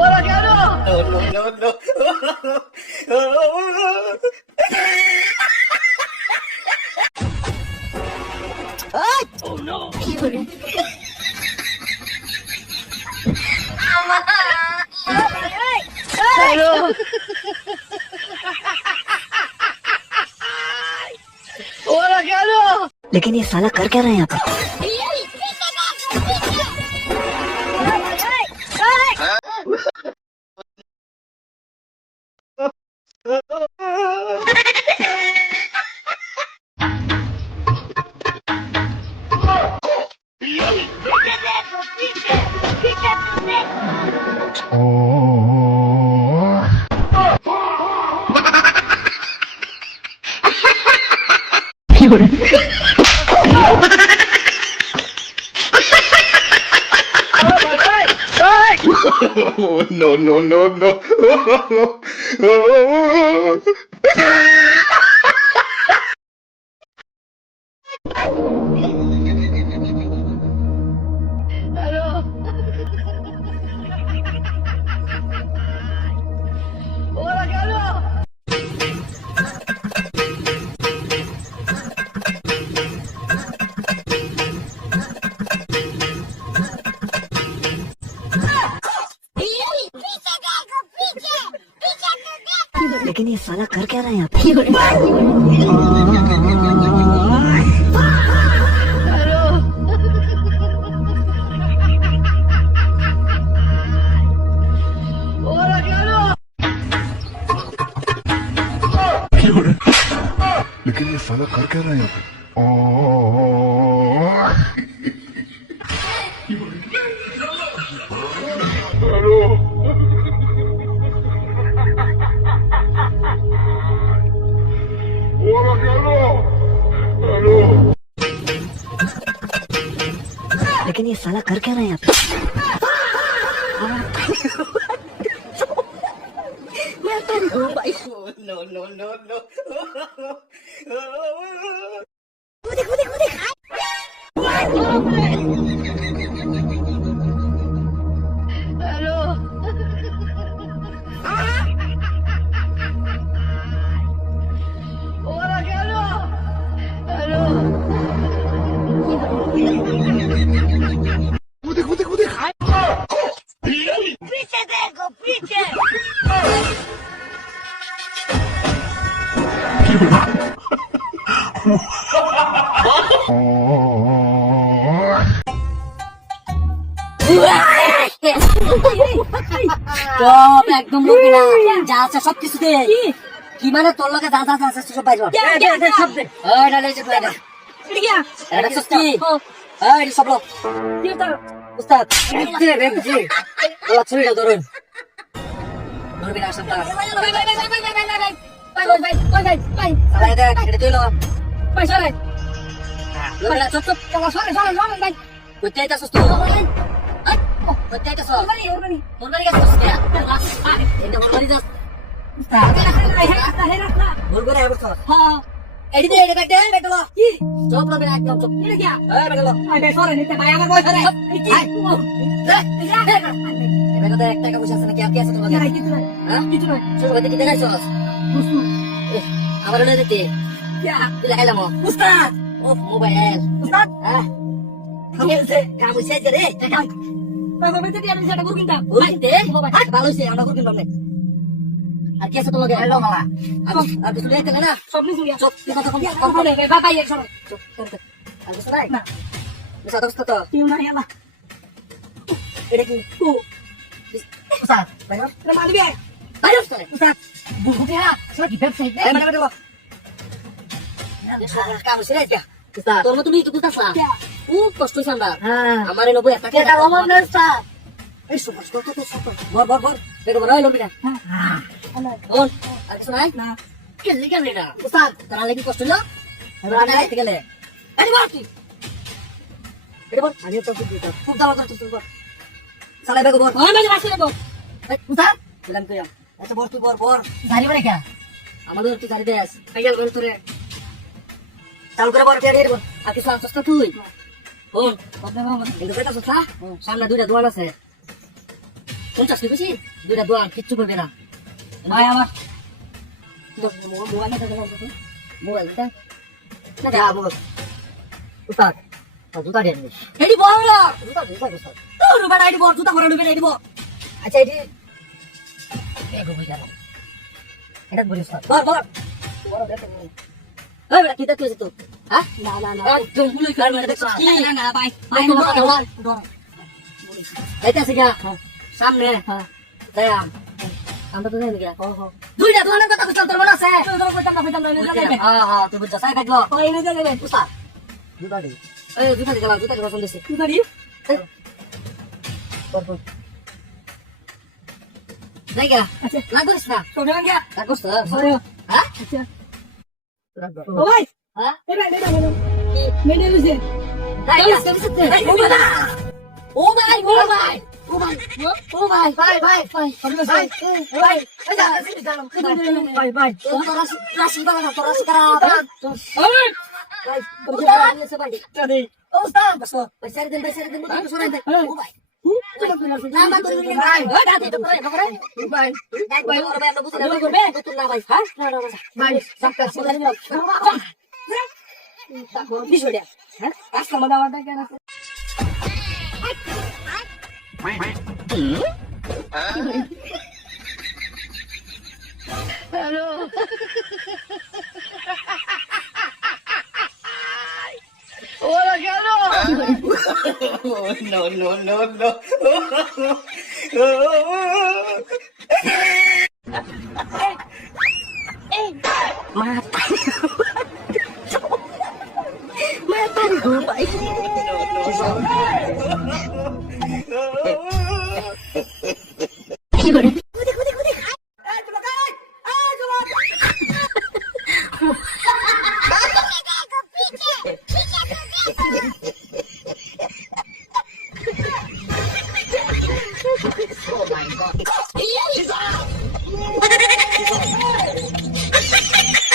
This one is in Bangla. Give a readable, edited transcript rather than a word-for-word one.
ওরা কেন? ওরা কেন? लेकिन ये साला कर क्या रहे हैं यहाँ पर? Oh, no, no, no, no. ওরা কেন? लेकिन ये साला कर क्या रहे हैं यहाँ पे? ওরা কেন? लेकिन ये साला कर क्या रहा है यहाँ पे? लेकिन ये साला कर क्या रहे हैं यहाँ पे? No, no, no, no. ওরা কেন? देखो देखो देखो पीछे देखो, पीछे. সব একদম লোকে না যা আছে সব কিছু দে কি মানে তোর লোকে যা যা আছে সব বাইর কর সব দে ওই ডালে যে প্লেট এটা সত্যি এই সব লোক উস্তাদ দে দেখছি ওলা ছুরিটা ধরুন ধরবি না সন্তান সালাই দে এটা তুই লো লোকেরা চুপ চুপ কোথায় যাচ্ছিস তুই কোথায় যাচ্ছিস তোর বাড়ি গেছিস কে এটা ওর বাড়ি যাস ভুল করে আইবছ হ্যাঁ এডি দে এটা ব্যাগ দে লো কি চুপ লো বেটা একদম চুপ এটা কি এই ব্যাগ লো আই বে সরে নিতে ভাই আমার বই ধরে এবারে তো একটা টাকা পয়সা আছে নাকি আর কি আছে তোমার কাছে কিছু নাই হ্যাঁ কিছু নাই চুপ করে কি দেখাইছস আমার লয়ে দিতে কি লাগাইলাম উস্তাদ ও মোবাইল উস্তাদ হ্যাঁ কামু শেষ রে কাম বাবা বেঁচে দিয়ে আমি সেটা গুরকিন দাও বাইতে ভালো হইছে আমরা গুরকিন পাবলে আর কি আছে তোমাকে হ্যালো মামা আর কিছু লেতে না সব নিছু গিয়া চুপ তুই কথা কম বলে বাবা এই সব চুপ আর কিছু নাই না বিশাদ অবস্থা তো তুই না ইয়ালা এটা কি ও উস্তাদ বাইরে রে মার দিবি বাইরে উস্তাদ বুঝতে না সেটা কি ব্যবসায়ী এই মানে বেটো কামু শেষ গিয়া উস্তাদ তোর মত তুমি তো বুঝতাছ না ও কষ্ট হইছে আমরা আমারে 90 টাকা এটা আমার না উস্তাদ এই সব কষ্ট তো সব বর বেটো বড় হইলো বিনা হ্যাঁ বল আর কিছু নাই না কে লিখা নেডা উস্তাদ তারা লাগি কষ্ট হলো আমরা না আইতে গেলে আরে বল কি এটা বল আমি তো খুব দাও তুই বল সালা বেগো বল আমি বাসে নেব উস্তাদ বললাম তুই আচ্ছা বল তুই বল জারি বলে কে আমাদের তুই জারি দেস আইয়াল বল তোরে চালু করে বড় টিয়া দিব আর কিছু আনছস না তুই বোন কিন্তু বেটা সস্তা সামনে দুইটা দোয়ান আছে 50 কি বেশি দুইটা দোয়ান কিচ্ছু করবে না ভাই আমার মোবাইল না যা মোবাইল উস্তাদ জুতা দিয়ে নি এডি বড় জুতা তোর বেটা এডি বড় জুতা পরে ঢুকে এডি বড় আচ্ছা এডি এই গো বুঝা এটা বলিস বড় বড় বড় দেখো এই বেটা কি দেখছিস তুই হ্যাঁ না একদম গুলি কার মেরে দেখছিস কি না ভাই ভাই এটা আছে গা সামনে হ্যাঁ তাই আমরা তো জানি গা দুইটা দোকানের কথা বুঝতাম তোর মনে আছে তোর কইতাম না হ্যাঁ তুই বুঝছস আই দেখলো ওই নে যাবে উস্তাদ জুতা দি এই জুতা দি জুতা দি পছন্দ হইছে জুতা দি জায়গা আচ্ছা লাগোস না তো দেন গা লাগোস হ্যাঁ আচ্ছা ও ভাই হ্যাঁ এই ভাই কি মেনে লইছে তাই আজকে দিতে ও ভাই রাশি বাবা রাশি করা পয়সা দিন সরাই দে ও ভাই নাম তো ভাই দাদি তো করে ভাই ভাই ওর ভাই আমরা বুঝতে না করবে তো না ভাই হ্যাঁ না ভাই সাকটা সুন্দর মিল তাকো বিশড়িয়া হ্যাঁ আজকে মজা মজা কেন আছে Hello. Hola, Carlos. No. Oh my god.